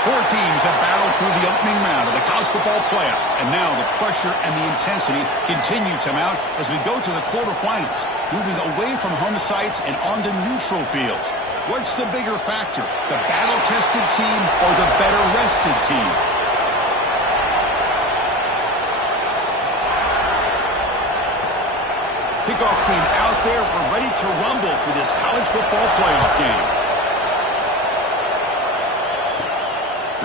Four teams have battled through the opening round of the college football playoff, and now the pressure and the intensity continue to mount as we go to the quarterfinals, moving away from home sites and onto neutral fields. What's the bigger factor, the battle-tested team or the better-rested team? Kickoff team out there. We're ready to rumble for this college football playoff game.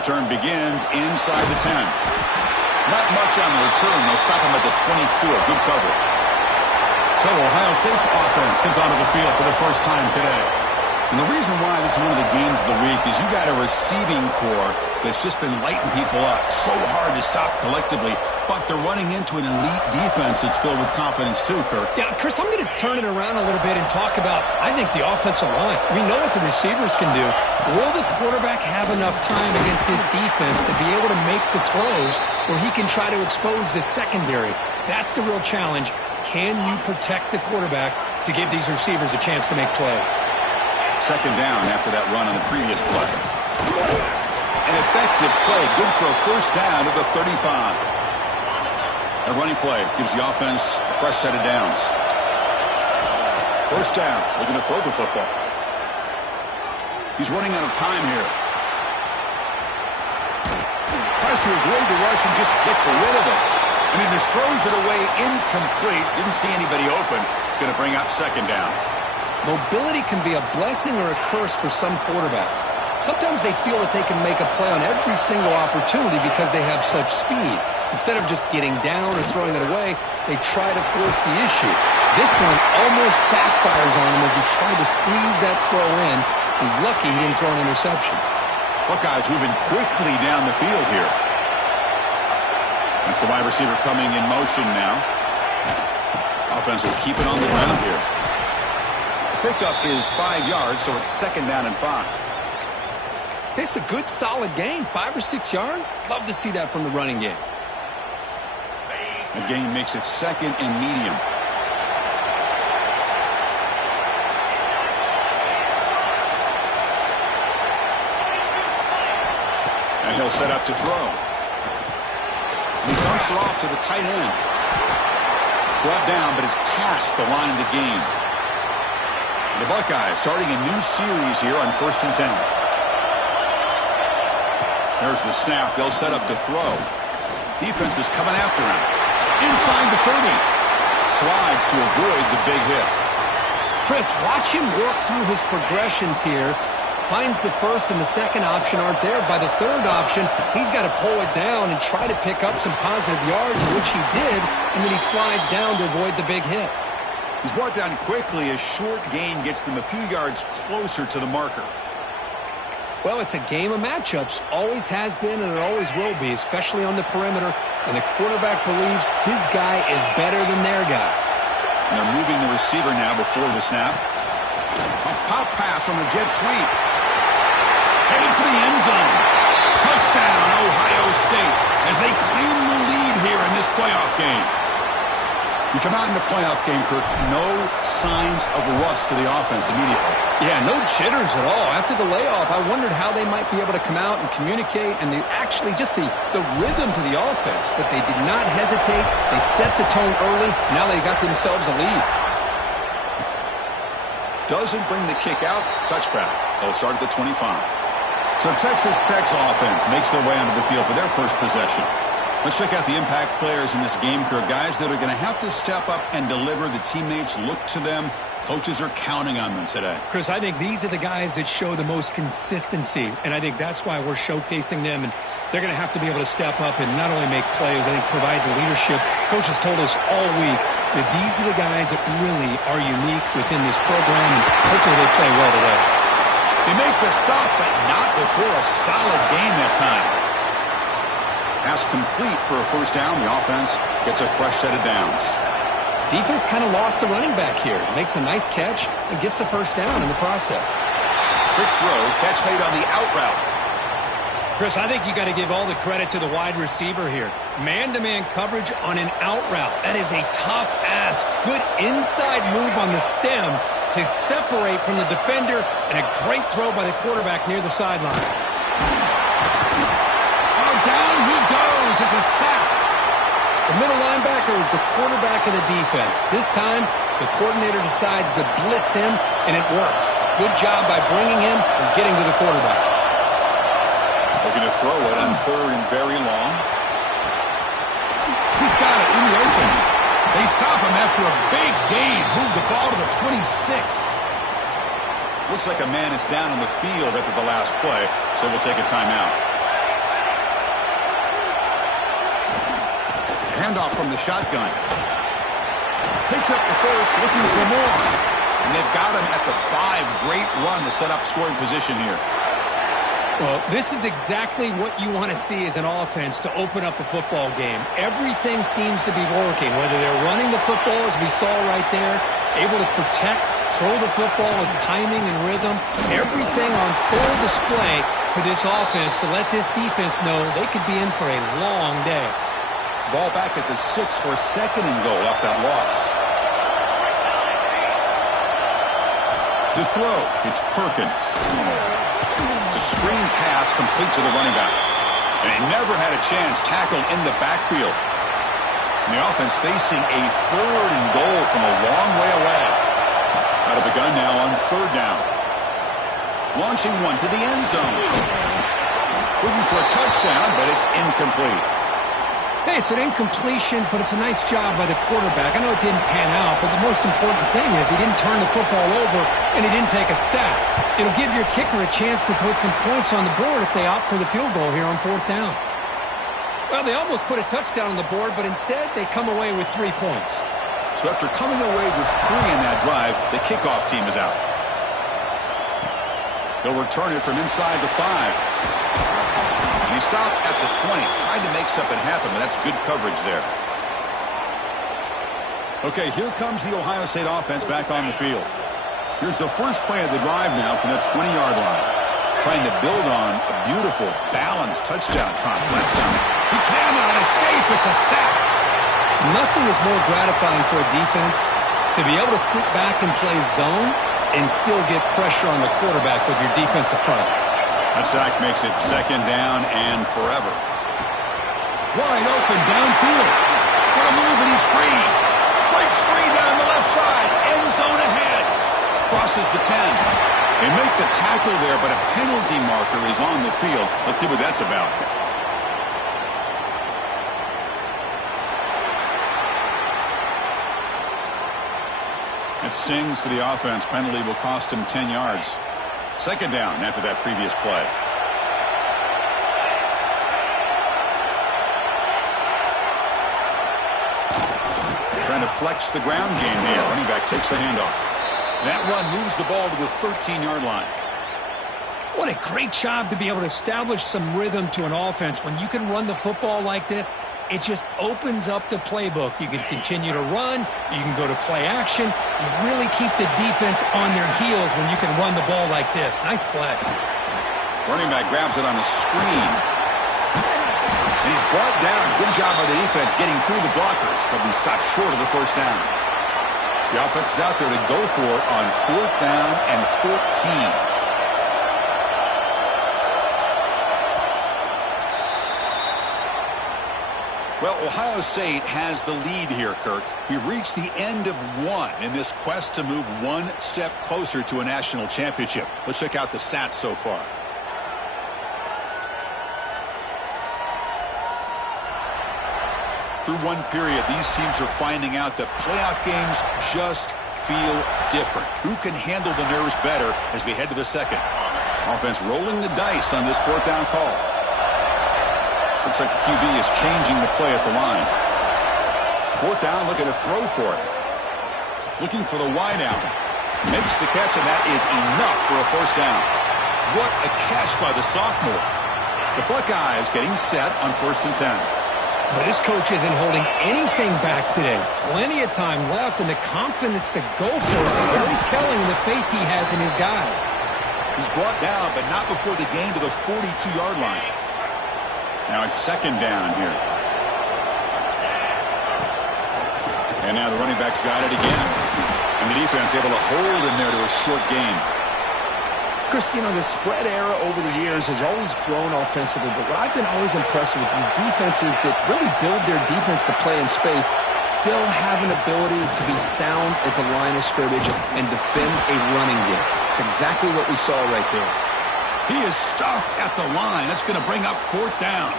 Return begins inside the 10. Not much on the return. They'll stop him at the 24. Good coverage. So Ohio State's offense comes onto the field for the first time today. And the reason why this is one of the games of the week is you got a receiving core that's just been lighting people up. So hard to stop collectively, but they're running into an elite defense that's filled with confidence too, Kirk. Yeah, Chris, I'm going to turn it around a little bit and talk about, I think, the offensive line. We know what the receivers can do. Will the quarterback have enough time against this defense to be able to make the throws where he can try to expose the secondary? That's the real challenge. Can you protect the quarterback to give these receivers a chance to make plays? Second down after that run on the previous play. An effective play, good for a first down to the 35. A running play gives the offense a fresh set of downs. First down, looking to throw the football. He's running out of time here. Tries to avoid the rush and just gets rid of it. And he just throws it away incomplete. Didn't see anybody open. It's going to bring up second down. Mobility can be a blessing or a curse for some quarterbacks. Sometimes they feel that they can make a play on every single opportunity because they have such speed. Instead of just getting down or throwing it away, they try to force the issue. This one almost backfires on him as he tried to squeeze that throw in. He's lucky he didn't throw an interception. Buckeyes moving quickly down the field here. That's the wide receiver coming in motion now. Offense will keep it on the ground here. Pickup is 5 yards, so it's second down and 5. It's a good, solid gain. 5 or 6 yards. Love to see that from the running game. The gain makes it second and medium. And he'll set up to throw. And he dumps it off to the tight end. Brought down, but it's past the line of the game. The Buckeyes starting a new series here on 1st and 10. There's the snap. They'll set up to throw. Defense is coming after him. Inside the 30. Slides to avoid the big hit. Chris, watch him work through his progressions here. Finds the first and the second option aren't there. By the third option, he's got to pull it down and try to pick up some positive yards, which he did, and then he slides down to avoid the big hit. He's brought down quickly. A short gain gets them a few yards closer to the marker. Well, it's a game of matchups. Always has been and it always will be, especially on the perimeter. And the quarterback believes his guy is better than their guy. And they're moving the receiver now before the snap. A pop pass on the jet sweep. Headed for the end zone. Touchdown, Ohio State, as they claim the lead here in this playoff game. We come out in the playoff game, Kirk, no signs of rust for the offense immediately. Yeah, no jitters at all. After the layoff, I wondered how they might be able to come out and communicate and actually just the rhythm to the offense. But they did not hesitate. They set the tone early. Now they got themselves a lead. Doesn't bring the kick out. Touchback. They'll start at the 25. So Texas Tech's offense makes their way onto the field for their first possession. Let's check out the impact players in this game, Kirk. Guys that are going to have to step up and deliver. The teammates look to them. Coaches are counting on them today. Chris, I think these are the guys that show the most consistency, and I think that's why we're showcasing them. And they're going to have to be able to step up and not only make plays, I think provide the leadership. Coaches told us all week that these are the guys that really are unique within this program, and hopefully they play well today. They make the stop, but not before a solid gain that time. Pass complete for a first down. The offense gets a fresh set of downs. Defense kind of lost the running back here. Makes a nice catch and gets the first down in the process. Quick throw, catch made on the out route. Chris, I think you got to give all the credit to the wide receiver here. Man-to-man coverage on an out route. That is a tough ask. Good inside move on the stem to separate from the defender, and a great throw by the quarterback near the sideline. It's a sack. The middle linebacker is the quarterback of the defense. This time, the coordinator decides to blitz him, and it works. Good job by bringing him and getting to the quarterback. Looking to throw it on 3rd and very long. He's got it in the open. They stop him after a big gain. Move the ball to the 26. Looks like a man is down on the field after the last play, so we'll take a timeout. Handoff from the shotgun. Picks up the first, looking for more. And they've got him at the 5. Great run to set up scoring position here. Well, this is exactly what you want to see as an offense to open up a football game. Everything seems to be working, whether they're running the football, as we saw right there, able to protect, throw the football with timing and rhythm. Everything on full display for this offense to let this defense know they could be in for a long day. Ball back at the 6 for 2nd and goal off that loss. To throw, it's Perkins. It's a screen pass complete to the running back. And he never had a chance tackled in the backfield. And the offense facing a 3rd and goal from a long way away. Out of the gun now on 3rd down. Launching one to the end zone. Looking for a touchdown, but it's incomplete. Hey, it's an incompletion, but it's a nice job by the quarterback. I know it didn't pan out, but the most important thing is he didn't turn the football over and he didn't take a sack. It'll give your kicker a chance to put some points on the board if they opt for the field goal here on 4th down. Well, they almost put a touchdown on the board, but instead they come away with 3 points. So after coming away with 3 in that drive, the kickoff team is out. They'll return it from inside the 5. He stopped at the 20, tried to make something happen, but that's good coverage there. Okay, here comes the Ohio State offense back on the field. Here's the first play of the drive now from the 20-yard line. Trying to build on a beautiful, balanced touchdown. Trump lets down. He cannot escape. It's a sack. Nothing is more gratifying for a defense to be able to sit back and play zone and still get pressure on the quarterback with your defensive front. That sack makes it 2nd down and forever. Wide open downfield. What a move, and he's free. Breaks free down the left side. End zone ahead. Crosses the 10. They make the tackle there, but a penalty marker is on the field. Let's see what that's about. It stings for the offense. Penalty will cost him 10 yards. 2nd down after that previous play. Trying to flex the ground game here. Running back takes the handoff. That run moves the ball to the 13-yard line. What a great job to be able to establish some rhythm to an offense. When you can run the football like this, it just opens up the playbook. You can continue to run. You can go to play action. You really keep the defense on their heels when you can run the ball like this. Nice play. Running back grabs it on a screen. And he's brought down. Good job by the defense getting through the blockers, but he stopped short of the 1st down. The offense is out there to go for it on 4th down and 14. Well, Ohio State has the lead here, Kirk. We've reached the end of 1 in this quest to move 1 step closer to a national championship. Let's check out the stats so far. Through 1 period, these teams are finding out that playoff games just feel different. Who can handle the nerves better as we head to the 2nd? Offense rolling the dice on this 4th down call. Looks like the QB is changing the play at the line. 4th down, looking to throw for it. Looking for the wideout. Makes the catch, and that is enough for a 1st down. What a catch by the sophomore. The Buckeyes getting set on 1st and 10. Well, this coach isn't holding anything back today. Plenty of time left, and the confidence to go for it. Very telling of the faith he has in his guys. He's brought down, but not before the gain to the 42-yard line. Now it's 2nd down here. And now the running back's got it again. And the defense able to hold him there to a short gain. Chris, you know, the spread era over the years has always grown offensively, but what I've been always impressed with defenses that really build their defense to play in space still have an ability to be sound at the line of scrimmage and defend a running game. It's exactly what we saw right there. He is stuffed at the line. That's going to bring up 4th down.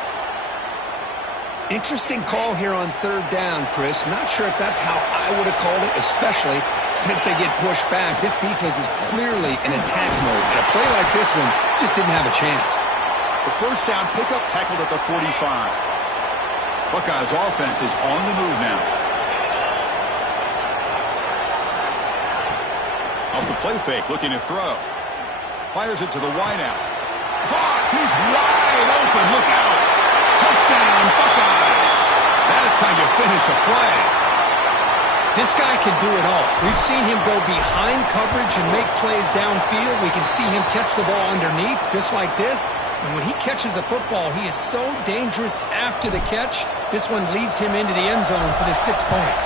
Interesting call here on 3rd down, Chris. Not sure if that's how I would have called it, especially since they get pushed back. This defense is clearly in attack mode, and a play like this one just didn't have a chance. The 1st down pickup tackled at the 45. Buckeyes offense is on the move now. Off the play fake, looking to throw. Fires it to the wideout. Caught! He's wide open. Look out! Touchdown, Buckeyes! That's how you finish a play. This guy can do it all. We've seen him go behind coverage and make plays downfield. We can see him catch the ball underneath, just like this. And when he catches a football, he is so dangerous after the catch. This one leads him into the end zone for the 6 points.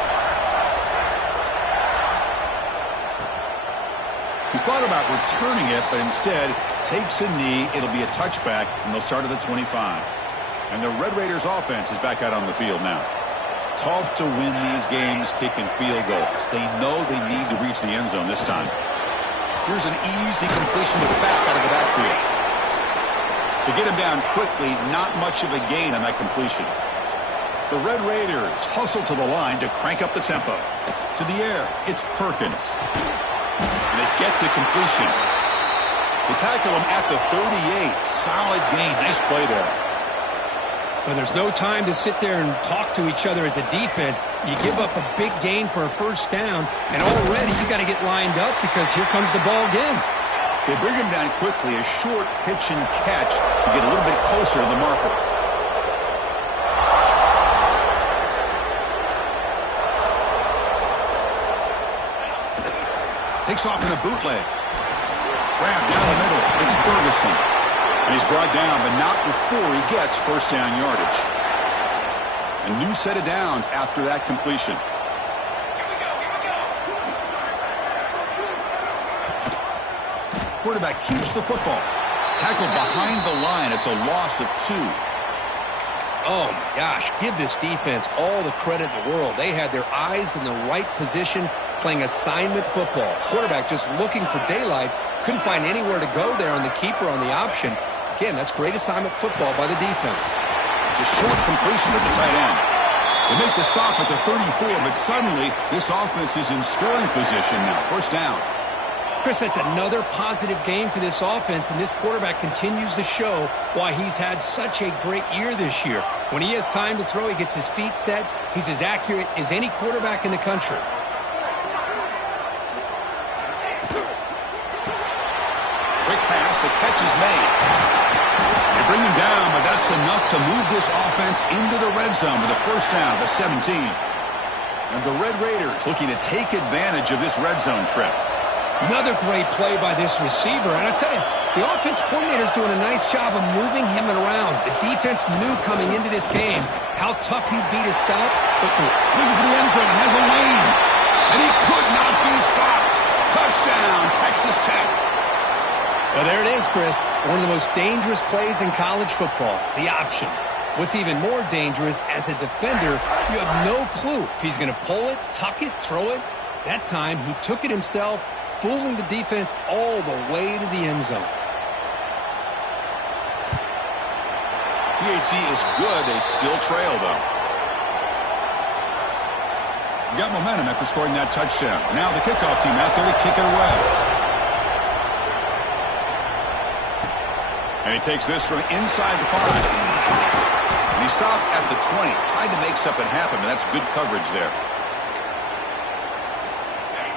He thought about returning it, but instead takes a knee. It'll be a touchback, and they'll start at the 25. And the Red Raiders offense is back out on the field now. Tough to win these games kicking field goals. They know they need to reach the end zone this time. Here's an easy completion to the back out of the backfield. To get him down quickly, not much of a gain on that completion. The Red Raiders hustle to the line to crank up the tempo. To the air, it's Perkins. And they get to completion. They tackle him at the 38. Solid gain. Nice play there. Well, there's no time to sit there and talk to each other as a defense. You give up a big gain for a 1st down, and already you got to get lined up because here comes the ball again. They bring him down quickly, a short pitch and catch to get a little bit closer to the marker. Takes off in a bootleg. Grab down the middle. It's Ferguson. And he's brought down, but not before he gets 1st down yardage. A new set of downs after that completion. Quarterback keeps the football. Tackled behind the line. It's a loss of 2. Oh, my gosh. Give this defense all the credit in the world. They had their eyes in the right position, playing assignment football. Quarterback just looking for daylight. Couldn't find anywhere to go there on the keeper on the option. Again, that's great assignment football by the defense. Just short completion at the tight end. They make the stop at the 34, but suddenly this offense is in scoring position now. 1st down. Chris, that's another positive game for this offense, and this quarterback continues to show why he's had such a great year this year. When he has time to throw, he gets his feet set. He's as accurate as any quarterback in the country. Quick pass, the catch is made. They bring him down, but that's enough to move this offense into the red zone with a 1st down, the 17. And the Red Raiders looking to take advantage of this red zone trip. Another great play by this receiver. And I tell you, the offense coordinator's doing a nice job of moving him around. The defense knew coming into this game how tough he'd be to stop. But Looking for the end zone, has a lane. And he could not be stopped. Touchdown, Texas Tech. Well, there it is, Chris. One of the most dangerous plays in college football, the option. What's even more dangerous, as a defender, you have no clue if he's going to pull it, tuck it, throw it. That time, he took it himself, fooling the defense all the way to the end zone. PHC is good. They still trail, though. Got momentum after scoring that touchdown. Now the kickoff team out there to kick it away. And he takes this from inside the 5. And he stopped at the 20. Tried to make something happen, but that's good coverage there.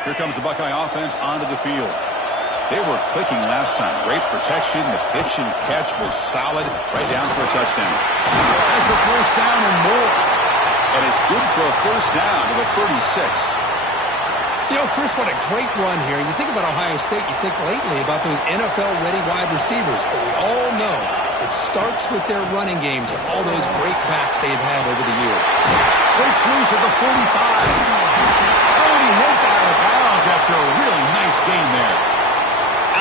Here comes the Buckeye offense onto the field. They were clicking last time. Great protection. The pitch and catch was solid. Right down for a touchdown. Has the 1st down and more. And it's good for a 1st down to the 36. You know, Chris, what a great run here. You think about Ohio State, you think lately about those NFL-ready wide receivers. But we all know it starts with their running games and all those great backs they've had over the years. Breaks loose at the 45. Oh, and he heads out of bounds after a really nice game there.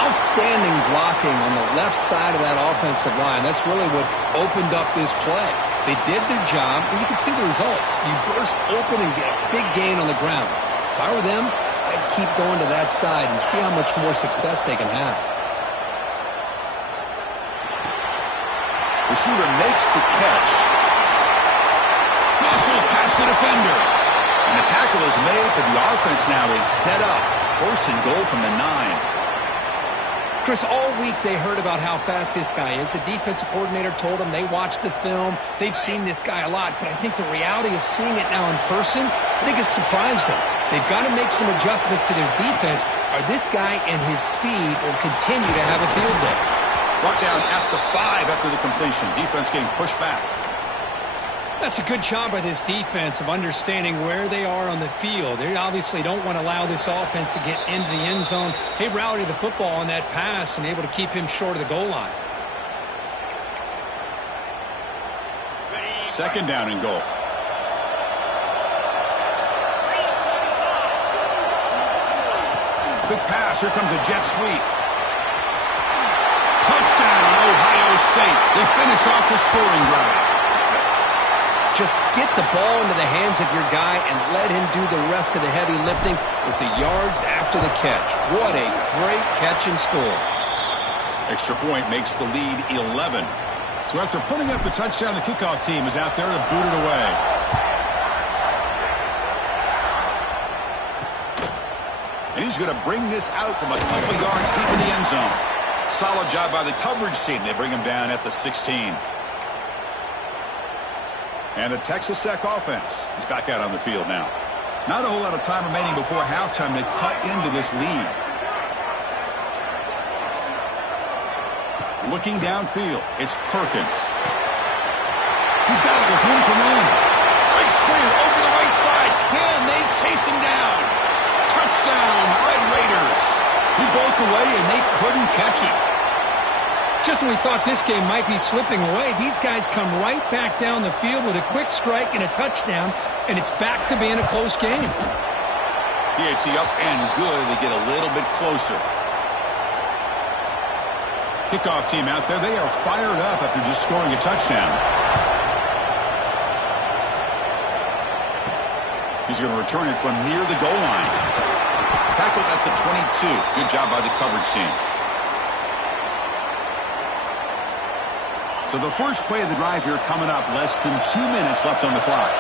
Outstanding blocking on the left side of that offensive line. That's really what opened up this play. They did their job, and you can see the results. You burst open and get a big gain on the ground. If I were them, I'd keep going to that side and see how much more success they can have. Receiver makes the catch. Muscles past the defender. And the tackle is made, but the offense now is set up. First and goal from the 9. Chris, all week they heard about how fast this guy is. The defensive coordinator told them they watched the film. They've seen this guy a lot, but I think the reality of seeing it now in person, I think it's surprised them. They've got to make some adjustments to their defense, or this guy and his speed will continue to have a field day. Brought down at the 5 after the completion. Defense getting pushed back. That's a good job by this defense of understanding where they are on the field. They obviously don't want to allow this offense to get into the end zone. They routed the football on that pass and able to keep him short of the goal line. Second down and goal. Quick pass. Here comes a jet sweep. Touchdown, Ohio State. They finish off the scoring drive. Just get the ball into the hands of your guy and let him do the rest of the heavy lifting with the yards after the catch. What a great catch and score. Extra point makes the lead 11. So after putting up a touchdown, the kickoff team is out there to boot it away. And he's going to bring this out from a couple yards deep in the end zone. Solid job by the coverage team. They bring him down at the 16. And the Texas Tech offense is back out on the field now. Not a whole lot of time remaining before halftime to cut into this lead. Looking downfield, it's Perkins. He's got it with room to run. Big screen over the right side. Can they chase him down? Touchdown, Red Raiders. He broke away and they couldn't catch him. Just when we thought this game might be slipping away, these guys come right back down the field with a quick strike and a touchdown, and it's back to being a close game. PAT up and good. They get a little bit closer. Kickoff team out there. They are fired up after just scoring a touchdown. He's going to return it from near the goal line. Tackled at the 22. Good job by the coverage team. So the first play of the drive here coming up, less than 2 minutes left on the clock.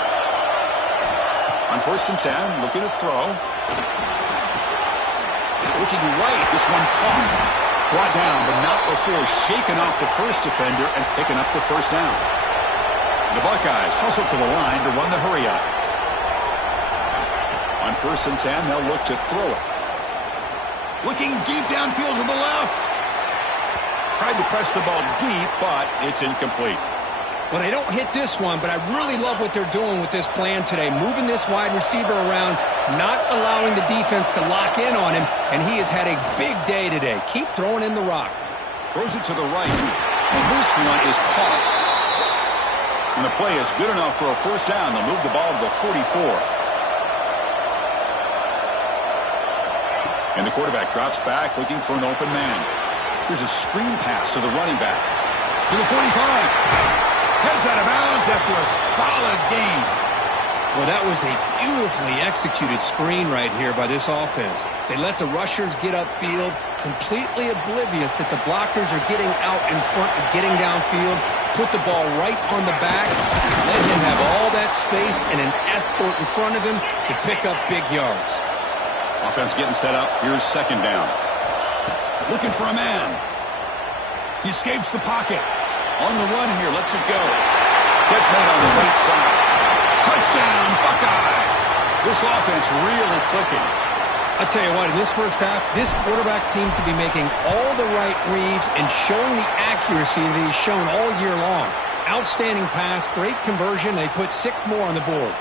On 1st and 10, looking to throw. Looking right, this one caught. Brought down, but not before shaking off the first defender and picking up the first down. The Buckeyes hustle to the line to run the hurry up. On 1st and 10, they'll look to throw it. Looking deep downfield to the left. Tried to press the ball deep, but it's incomplete. Well, they don't hit this one, but I really love what they're doing with this plan today. Moving this wide receiver around, not allowing the defense to lock in on him, and he has had a big day today. Keep throwing in the rock. Throws it to the right, and this one is caught. And the play is good enough for a first down. They'll move the ball to the 44. And the quarterback drops back, looking for an open man. Here's a screen pass to the running back. To the 45. Heads out of bounds after a solid gain. Well, that was a beautifully executed screen right here by this offense. They let the rushers get upfield, completely oblivious that the blockers are getting out in front and getting downfield. Put the ball right on the back. Let him have all that space and an escort in front of him to pick up big yards. Offense getting set up. Here's second down. Looking for a man. He escapes the pocket. On the run here. Lets it go. Catch made on the right side. Touchdown, Buckeyes. This offense really clicking. I tell you what, in this first half, this quarterback seems to be making all the right reads and showing the accuracy that he's shown all year long. Outstanding pass, great conversion. They put 6 more on the board.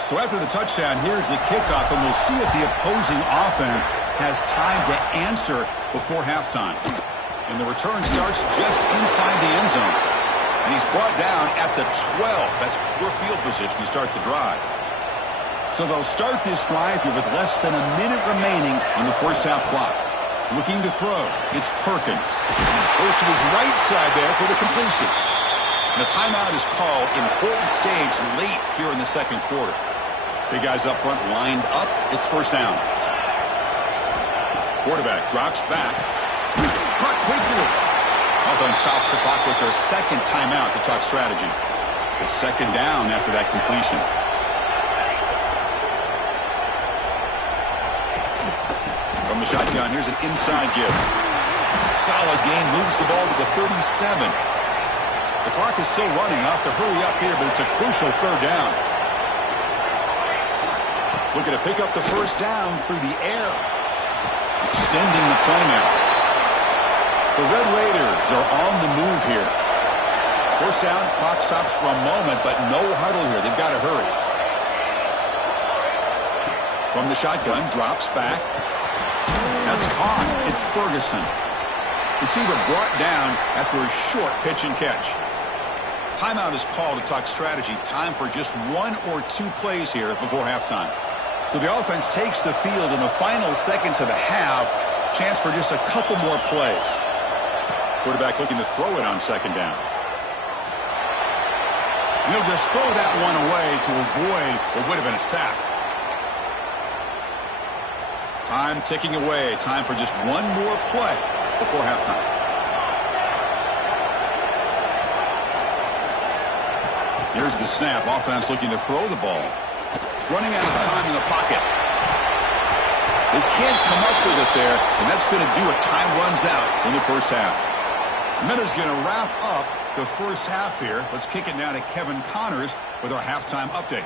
So after the touchdown, here's the kickoff, and we'll see if the opposing offense has time to answer before halftime. And the return starts just inside the end zone. And he's brought down at the 12. That's poor field position to start the drive. So they'll start this drive here with less than a minute remaining on the first half clock. Looking to throw. It's Perkins. Goes to his right side there for the completion. And a timeout is called. Important stage late here in the second quarter. Big guys up front lined up. It's first down. Quarterback drops back. Caught quickly. Offense stops the clock with their second timeout to talk strategy. It's second down after that completion. From the shotgun, here's an inside give. Solid gain, moves the ball to the 37. The clock is still running. Off to hurry up here, but it's a crucial third down. Looking to pick up the first down through the air. Extending the play now. The Red Raiders are on the move here. First down, clock stops for a moment, but no huddle here. They've got to hurry. From the shotgun, drops back. That's caught. It's Ferguson. Receiver brought down after a short pitch and catch. Timeout is called to talk strategy. Time for just one or two plays here before halftime. So the offense takes the field in the final seconds of the half. Chance for just a couple more plays. Quarterback looking to throw it on second down. And he'll just throw that one away to avoid what would have been a sack. Time ticking away. Time for just one more play before halftime. Here's the snap. Offense looking to throw the ball. Running out of time in the pocket. They can't come up with it there, and that's going to do it. Time runs out in the first half. Miller's going to wrap up the first half here. Let's kick it now to Kevin Connors with our halftime update.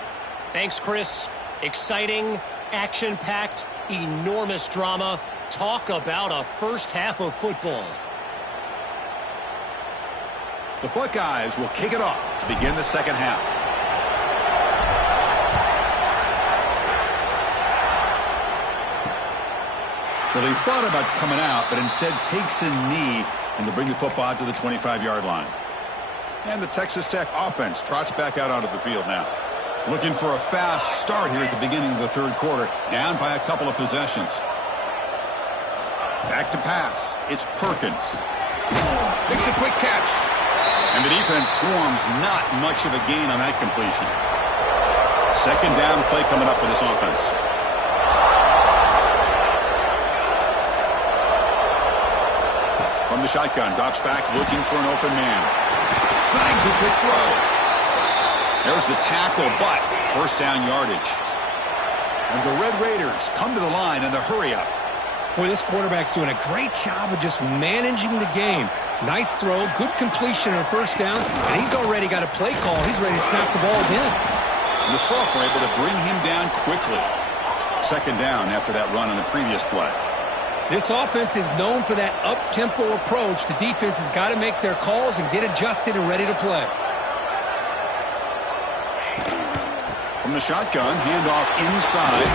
Thanks, Chris. Exciting, action-packed, enormous drama. Talk about a first half of football. The Buckeyes will kick it off to begin the second half. Well, he thought about coming out, but instead takes a knee and to bring the football out to the 25-yard line. And the Texas Tech offense trots back out onto the field now. Looking for a fast start here at the beginning of the third quarter. Down by a couple of possessions. Back to pass. It's Perkins. Makes a quick catch. And the defense swarms. Not much of a gain on that completion. Second down play coming up for this offense. From the shotgun, drops back, looking for an open man. Snags a quick throw. There's the tackle, but first down yardage. And the Red Raiders come to the line in the hurry-up. Boy, this quarterback's doing a great job of just managing the game. Nice throw, good completion on first down, and he's already got a play call. He's ready to snap the ball again. And the sophomore able to bring him down quickly. Second down after that run on the previous play. This offense is known for that up-tempo approach. The defense has got to make their calls and get adjusted and ready to play. From the shotgun, handoff inside.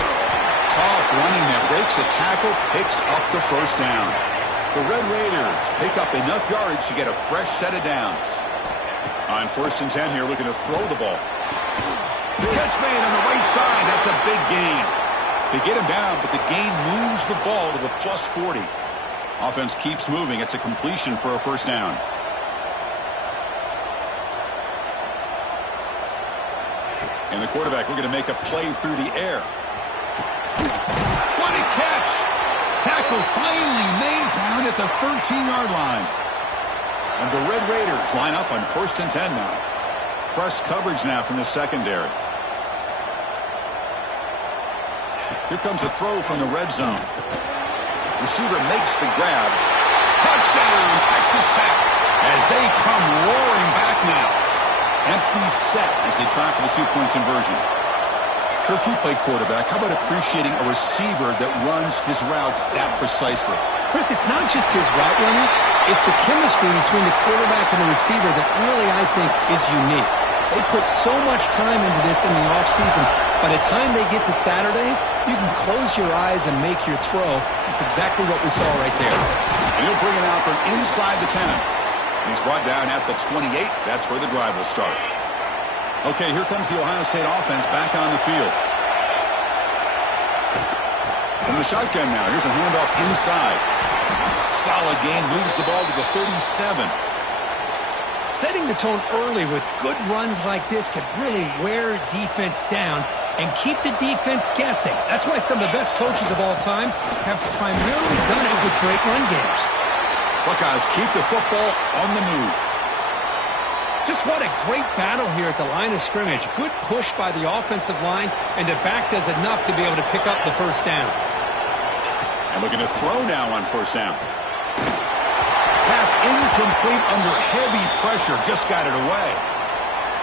Tough running that breaks a tackle, picks up the first down. The Red Raiders pick up enough yardage to get a fresh set of downs. On 1st and 10 here, looking to throw the ball. Catch made on the right side. That's a big gain. They get him down, but the gain moves the ball to the plus 40. Offense keeps moving. It's a completion for a first down. And the quarterback looking to make a play through the air. What a catch! Tackle finally made down at the 13-yard line. And the Red Raiders line up on 1st and 10 now. Press coverage now from the secondary. Here comes a throw from the red zone. Receiver makes the grab. Touchdown, Texas Tech, as they come roaring back now. Empty set as they try for the two-point conversion. Kirk, you play quarterback. How about appreciating a receiver that runs his routes that precisely? Chris, it's not just his route running. It's the chemistry between the quarterback and the receiver that really, I think, is unique. They put so much time into this in the offseason. By the time they get to Saturdays, you can close your eyes and make your throw. That's exactly what we saw right there. And he'll bring it out from inside the 10. He's brought down at the 28. That's where the drive will start. Okay, here comes the Ohio State offense back on the field. From the shotgun now. Here's a handoff inside. Solid gain, moves the ball to the 37. Setting the tone early with good runs like this can really wear defense down and keep the defense guessing. That's why some of the best coaches of all time have primarily done it with great run games. Buckeyes keep the football on the move. Just what a great battle here at the line of scrimmage. Good push by the offensive line, and the back does enough to be able to pick up the first down. And looking to throw now on first down. Pass incomplete under heavy pressure. Just got it away.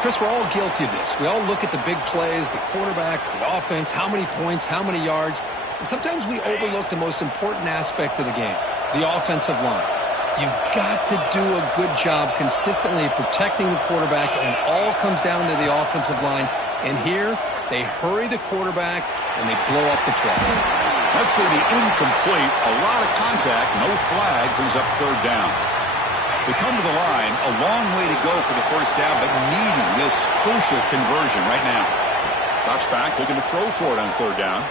Chris, we're all guilty of this. We all look at the big plays, the quarterbacks, the offense, how many points, how many yards. And sometimes we overlook the most important aspect of the game, the offensive line. You've got to do a good job consistently protecting the quarterback, and it all comes down to the offensive line. And here, they hurry the quarterback, and they blow up the play. That's going to be incomplete. A lot of contact, no flag, brings up third down. They come to the line, a long way to go for the first down, but needing this crucial conversion right now. Drops back, looking to throw for it on third down.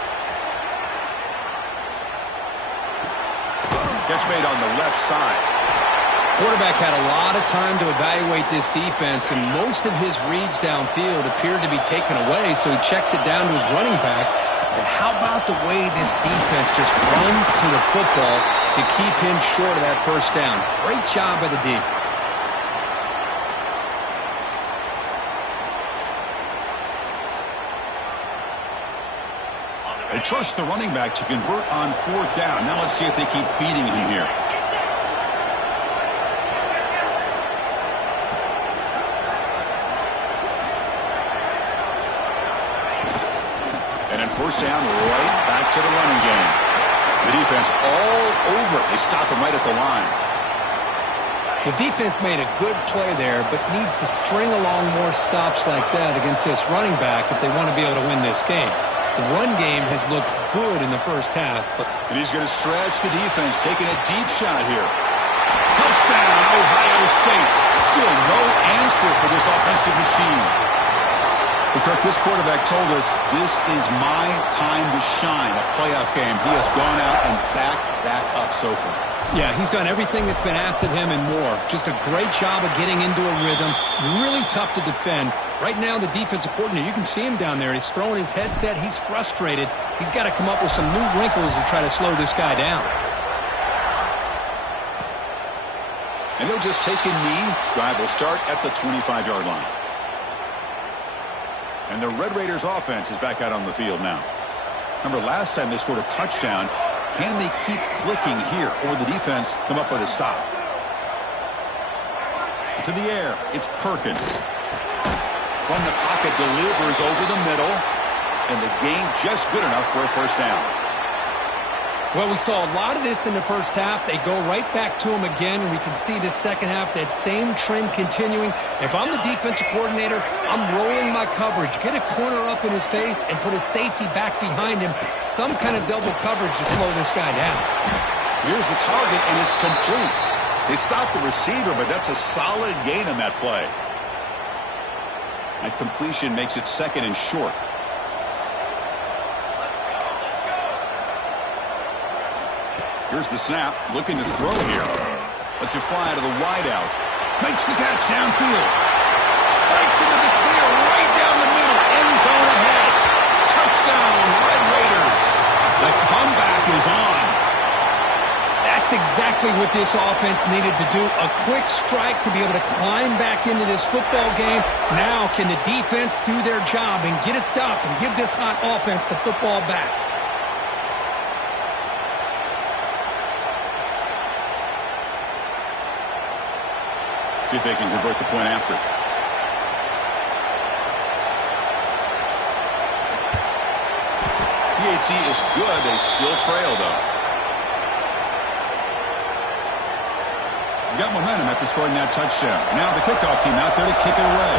Catch made on the left side. Quarterback had a lot of time to evaluate this defense, and most of his reads downfield appeared to be taken away, so he checks it down to his running back. And how about the way this defense just runs to the football to keep him short of that first down? Great job by the D. They trust the running back to convert on fourth down. Now let's see if they keep feeding him here. And then first down, right back to the running game. The defense all over it. They stop him right at the line. The defense made a good play there, but needs to string along more stops like that against this running back if they want to be able to win this game. The run game has looked good in the first half. And he's going to stretch the defense, taking a deep shot here. Touchdown, Ohio State. Still no answer for this offensive machine. But Kirk, this quarterback told us this is my time to shine, a playoff game. He has gone out and backed that up so far. Yeah, he's done everything that's been asked of him and more. Just a great job of getting into a rhythm. Really tough to defend. Right now, the defensive coordinator, you can see him down there. He's throwing his headset. He's frustrated. He's got to come up with some new wrinkles to try to slow this guy down. And they'll just take a knee. Drive will start at the 25-yard line. And the Red Raiders offense is back out on the field now. Remember, last time they scored a touchdown. Can they keep clicking here, or the defense come up with a stop? To the air, it's Perkins. From the pocket, delivers over the middle, and the gain just good enough for a first down. Well, we saw a lot of this in the first half. They go right back to him again, and we can see the second half, that same trend continuing. If I'm the defensive coordinator, I'm rolling my coverage. Get a corner up in his face and put a safety back behind him. Some kind of double coverage to slow this guy down. Here's the target, and it's complete. They stopped the receiver, but that's a solid gain on that play. That completion makes it second and short. Here's the snap, looking to throw here. Lets it fly to the wideout. Makes the catch downfield. Breaks into the clear right down the middle. End zone ahead. Touchdown, Red Raiders. The comeback is on. That's exactly what this offense needed to do. A quick strike to be able to climb back into this football game. Now can the defense do their job and get a stop and give this hot offense the football back? See if they can convert the point after. PHC is good. They still trail, though. Got momentum after scoring that touchdown. Now the kickoff team out there to kick it away.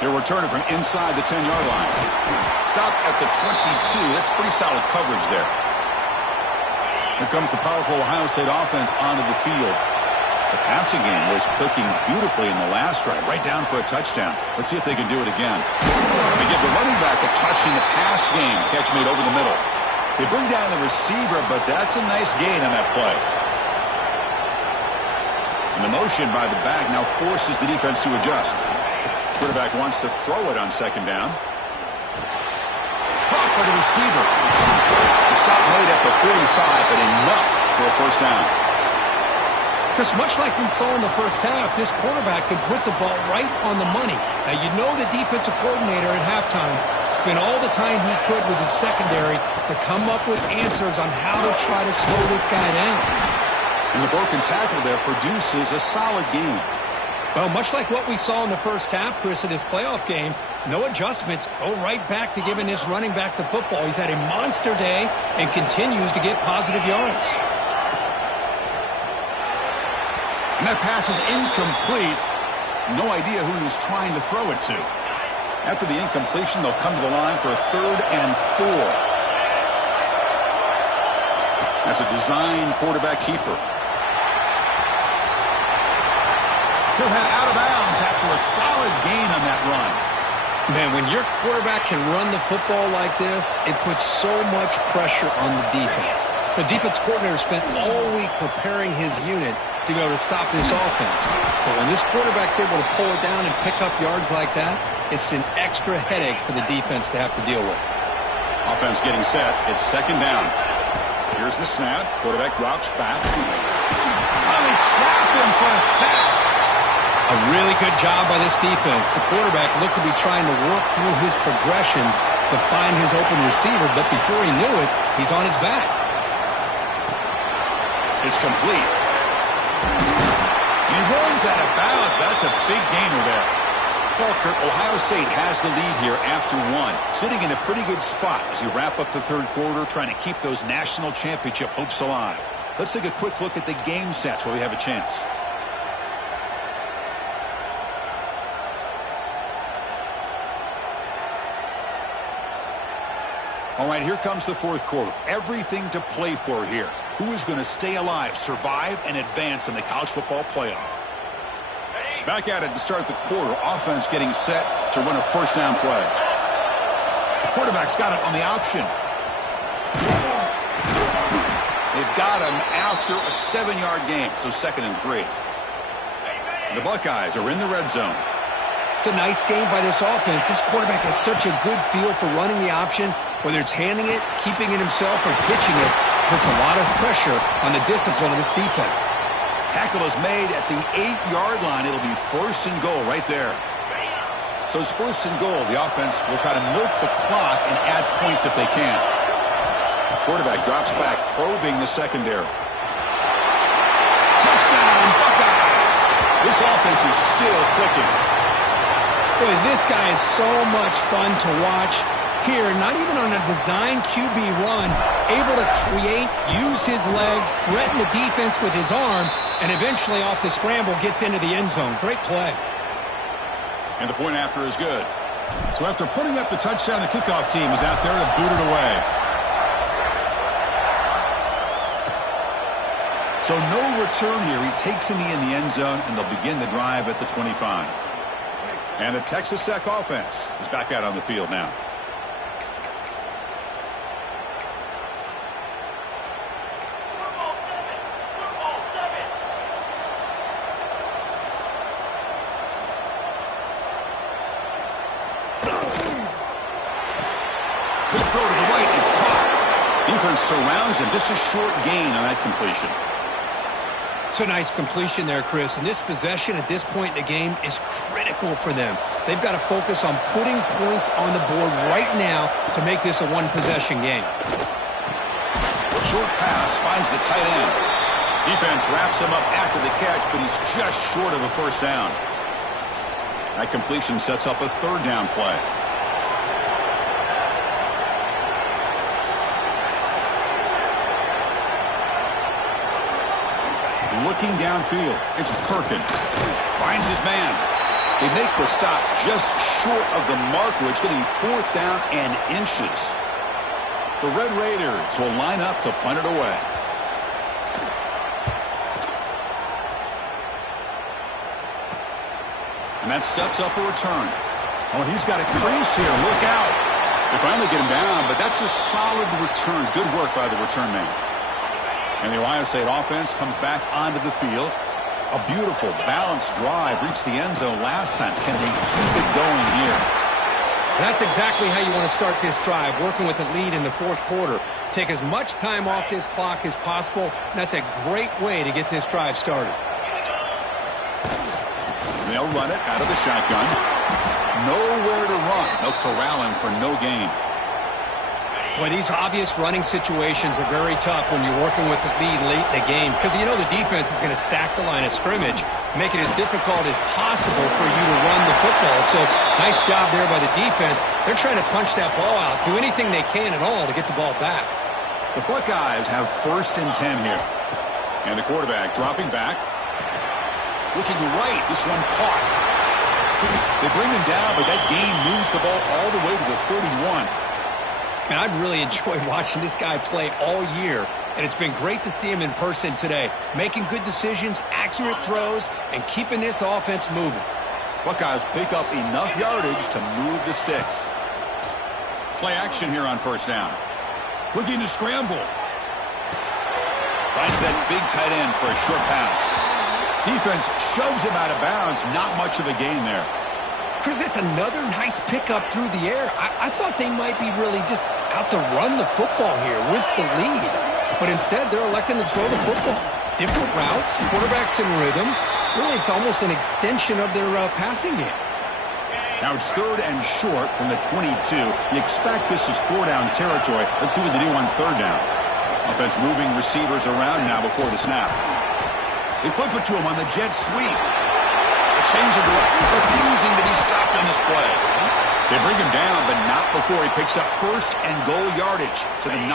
They're returning from inside the 10-yard line. Stop at the 22. That's pretty solid coverage there. Here comes the powerful Ohio State offense onto the field. The passing game was clicking beautifully in the last drive, right down for a touchdown. Let's see if they can do it again. They give the running back a touch in the pass game. Catch made over the middle. They bring down the receiver, but that's a nice gain on that play. And the motion by the back now forces the defense to adjust. Quarterback wants to throw it on second down. Caught by the receiver. The stop made at the 45, but enough for a first down. Chris, much like we saw in the first half, this quarterback can put the ball right on the money. Now, you know the defensive coordinator at halftime spent all the time he could with his secondary to come up with answers on how to try to slow this guy down. And the broken tackle there produces a solid game. Well, much like what we saw in the first half, Chris, in this playoff game, no adjustments. Go right back to giving this running back to football. He's had a monster day and continues to get positive yards. And that pass is incomplete. No idea who he was trying to throw it to. After the incompletion, they'll come to the line for a 3rd and 4. That's a design quarterback keeper. He'll head out of bounds after a solid gain on that run. Man, when your quarterback can run the football like this, it puts so much pressure on the defense. The defense coordinator spent all week preparing his unit to be able to stop this offense. But when this quarterback's able to pull it down and pick up yards like that, it's an extra headache for the defense to have to deal with. Offense getting set. It's second down. Here's the snap. Quarterback drops back. Oh, they trap him for a sack. A really good job by this defense. The quarterback looked to be trying to work through his progressions to find his open receiver, but before he knew it, he's on his back. It's complete. He runs out of bounds. That's a big gainer there. Well, Kurt, Ohio State has the lead here after 1. Sitting in a pretty good spot as you wrap up the third quarter, trying to keep those national championship hopes alive. Let's take a quick look at the game sets where we have a chance. All right, here comes the fourth quarter. Everything to play for here. Who is going to stay alive, survive, and advance in the college football playoff? Back at it to start the quarter. Offense getting set to run a first down play. The quarterback's got it on the option. They've got him after a 7-yard gain, so 2nd and 3. The Buckeyes are in the red zone. It's a nice game by this offense. This quarterback has such a good feel for running the option. Whether it's handing it, keeping it himself, or pitching it, puts a lot of pressure on the discipline of this defense. Tackle is made at the 8-yard line. It'll be 1st and goal right there. So it's 1st and goal. The offense will try to milk the clock and add points if they can. Quarterback drops back, probing the secondary. Touchdown, Buckeyes! This offense is still clicking. Boy, this guy is so much fun to watch. Here, not even on a design QB run, able to create, use his legs, threaten the defense with his arm, and eventually off the scramble gets into the end zone. Great play. And the point after is good. So after putting up the touchdown, the kickoff team is out there to boot it away. So no return here. He takes him in the end zone, and they'll begin the drive at the 25. And the Texas Tech offense is back out on the field now. Good throw to the right. It's caught. Defense surrounds him. Just a short gain on that completion. It's a nice completion there, Chris. And this possession at this point in the game is critical for them. They've got to focus on putting points on the board right now to make this a one-possession game. Short pass finds the tight end. Defense wraps him up after the catch, but he's just short of a first down. That completion sets up a 3rd down play. Looking downfield, it's Perkins. Finds his man. They make the stop just short of the marker, which getting 4th down and inches. The Red Raiders will line up to punt it away. And that sets up a return. Oh, he's got a crease here. Look out. They finally get him down, but that's a solid return. Good work by the return man. And the Ohio State offense comes back onto the field. A beautiful, balanced drive reached the end zone last time. Can they keep it going here? That's exactly how you want to start this drive, working with the lead in the fourth quarter. Take as much time off this clock as possible. That's a great way to get this drive started. They'll run it out of the shotgun. Nowhere to run. They'll corral him for no gain. Boy, these obvious running situations are very tough when you're working with the lead late in the game because you know the defense is going to stack the line of scrimmage, make it as difficult as possible for you to run the football. So nice job there by the defense. They're trying to punch that ball out, do anything they can at all to get the ball back. The Buckeyes have 1st and 10 here. And the quarterback dropping back. Looking right. This one caught. They bring him down, but that gain moves the ball all the way to the 31. And I've really enjoyed watching this guy play all year, and it's been great to see him in person today, making good decisions, accurate throws, and keeping this offense moving. Buckeyes pick up enough yardage to move the sticks. Play action here on 1st down. Looking to scramble. Finds that big tight end for a short pass. Defense shoves him out of bounds. Not much of a gain there. Chris, that's another nice pickup through the air. I thought they might be really just out to run the football here with the lead. But instead, they're electing to throw the football. Different routes, quarterbacks in rhythm. Really, it's almost an extension of their passing game. Now it's 3rd and short from the 22. You expect this is 4-down territory. Let's see what they do on 3rd down. Offense moving receivers around now before the snap. They flip it to him on the jet sweep. A change of refusing to be stopped on this play. They bring him down, but not before he picks up 1st and goal yardage to the 9.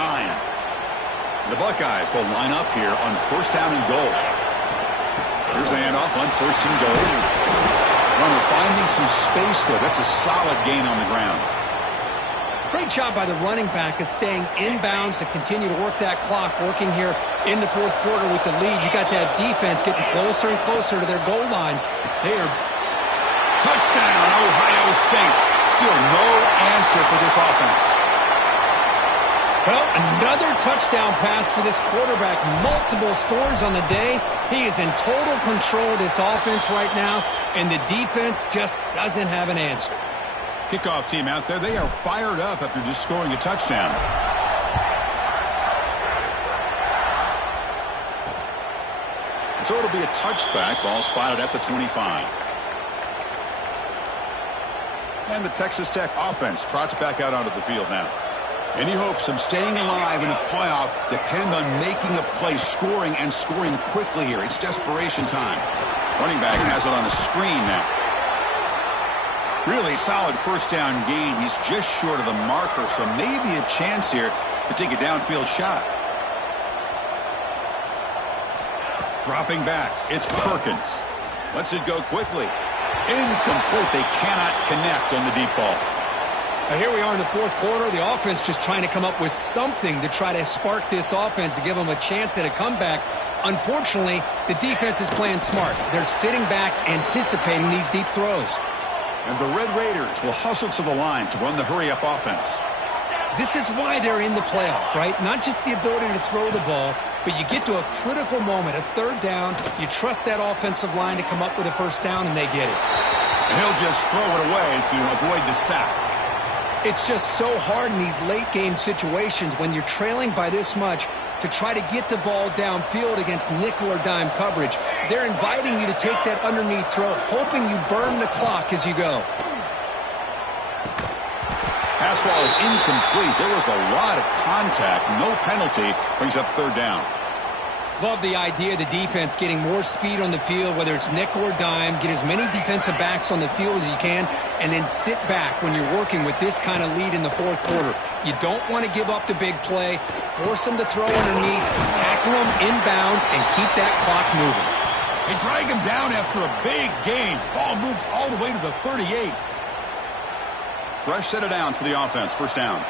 The Buckeyes will line up here on 1st down and goal. Here's the handoff on 1st and goal. Runner finding some space there. That's a solid gain on the ground. Great job by the running back of staying inbounds to continue to work that clock, working here in the fourth quarter with the lead. You got that defense getting closer and closer to their goal line. They are... Touchdown, Ohio State. Still no answer for this offense. Well, another touchdown pass for this quarterback. Multiple scores on the day. He is in total control of this offense right now, and the defense just doesn't have an answer. Kickoff team out there, they are fired up after just scoring a touchdown. So it'll be a touchback, ball spotted at the 25. And the Texas Tech offense trots back out onto the field now. Any hopes of staying alive in a playoff depend on making a play, scoring, and scoring quickly here. It's desperation time. Running back has it on a screen now. Really solid 1st down gain. He's just short of the marker, so maybe a chance here to take a downfield shot. Dropping back, it's Perkins. Lets it go quickly. Incomplete. They cannot connect on the deep ball. Now here we are in the fourth quarter. The offense just trying to come up with something to try to spark this offense to give them a chance at a comeback. Unfortunately, the defense is playing smart. They're sitting back, anticipating these deep throws. And the Red Raiders will hustle to the line to run the hurry-up offense. This is why they're in the playoff, right? Not just the ability to throw the ball, but you get to a critical moment, a 3rd down, you trust that offensive line to come up with a 1st down, and they get it. And he'll just throw it away to avoid the sack. It's just so hard in these late-game situations when you're trailing by this much to try to get the ball downfield against nickel or dime coverage. They're inviting you to take that underneath throw, hoping you burn the clock as you go. Pass ball is incomplete. There was a lot of contact. No penalty. Brings up 3rd down. Love the idea of the defense getting more speed on the field, whether it's nickel or dime. Get as many defensive backs on the field as you can, and then sit back when you're working with this kind of lead in the fourth quarter. You don't want to give up the big play. Force them to throw underneath, tackle them inbounds, and keep that clock moving. They drag him down after a big gain. Ball moved all the way to the 38. Fresh set of downs for the offense. 1st down.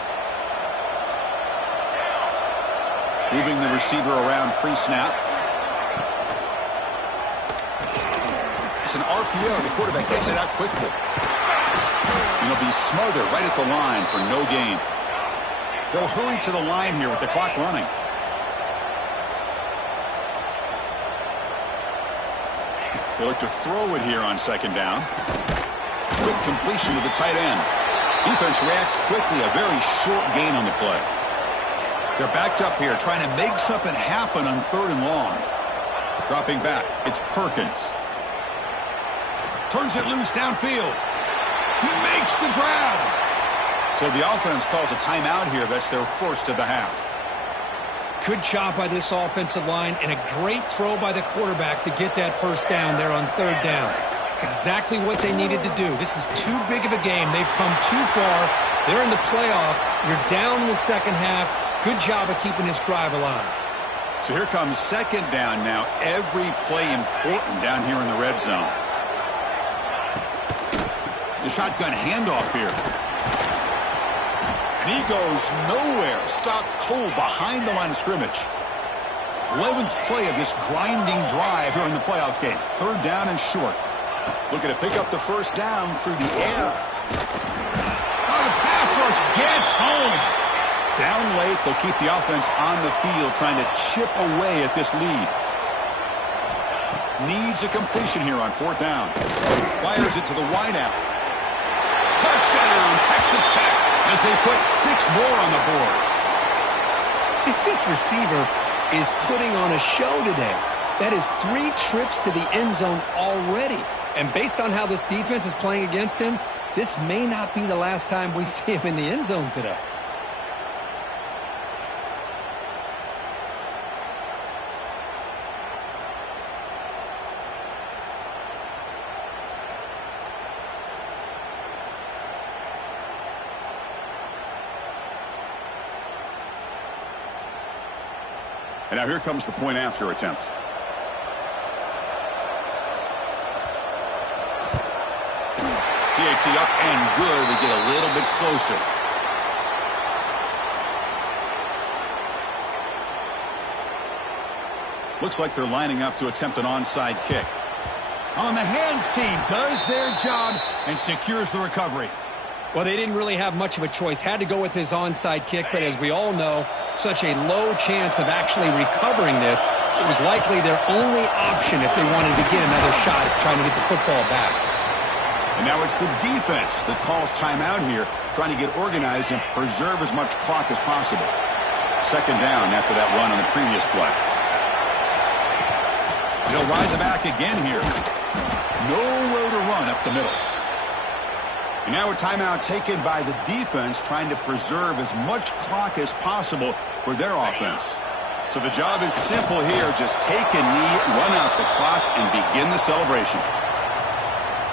Moving the receiver around pre-snap. It's an RPO. The quarterback gets it out quickly. And he'll be smothered right at the line for no gain. They'll hurry to the line here with the clock running. They look to throw it here on second down. Quick completion to the tight end. Defense reacts quickly, a very short gain on the play. They're backed up here trying to make something happen on third and long. Dropping back, it's Perkins. Turns it loose downfield. He makes the grab. So the offense calls a timeout here. That's their first of the half. Good job by this offensive line and a great throw by the quarterback to get that first down there on third down. It's exactly what they needed to do. This is too big of a game. They've come too far. They're in the playoff. You're down in the second half. Good job of keeping this drive alive. So here comes second down now. Every play important down here in the red zone. The shotgun handoff here. And he goes nowhere. Stopped cold behind the line of scrimmage. 11th play of this grinding drive here in the playoff game. Third down and short. Looking to pick up the first down through the air. Oh, the pass rush gets home. Down late, they'll keep the offense on the field trying to chip away at this lead. Needs a completion here on fourth down. Fires it to the wideout. Touchdown, Texas Tech, as they put 6 more on the board. This receiver is putting on a show today. That is 3 trips to the end zone already. And based on how this defense is playing against him, this may not be the last time we see him in the end zone today. And now here comes the point after attempt. PAT up and good to get a little bit closer. Looks like they're lining up to attempt an onside kick. On the hands team does their job and secures the recovery. Well, they didn't really have much of a choice. Had to go with his onside kick, but as we all know, such a low chance of actually recovering this. It was likely their only option if they wanted to get another shot at trying to get the football back. And now it's the defense that calls timeout here, trying to get organized and preserve as much clock as possible. Second down after that run on the previous play. They'll ride the back again here. Nowhere to run up the middle. And now a timeout taken by the defense, trying to preserve as much clock as possible for their offense. So the job is simple here. Just take a knee, run out the clock, and begin the celebration.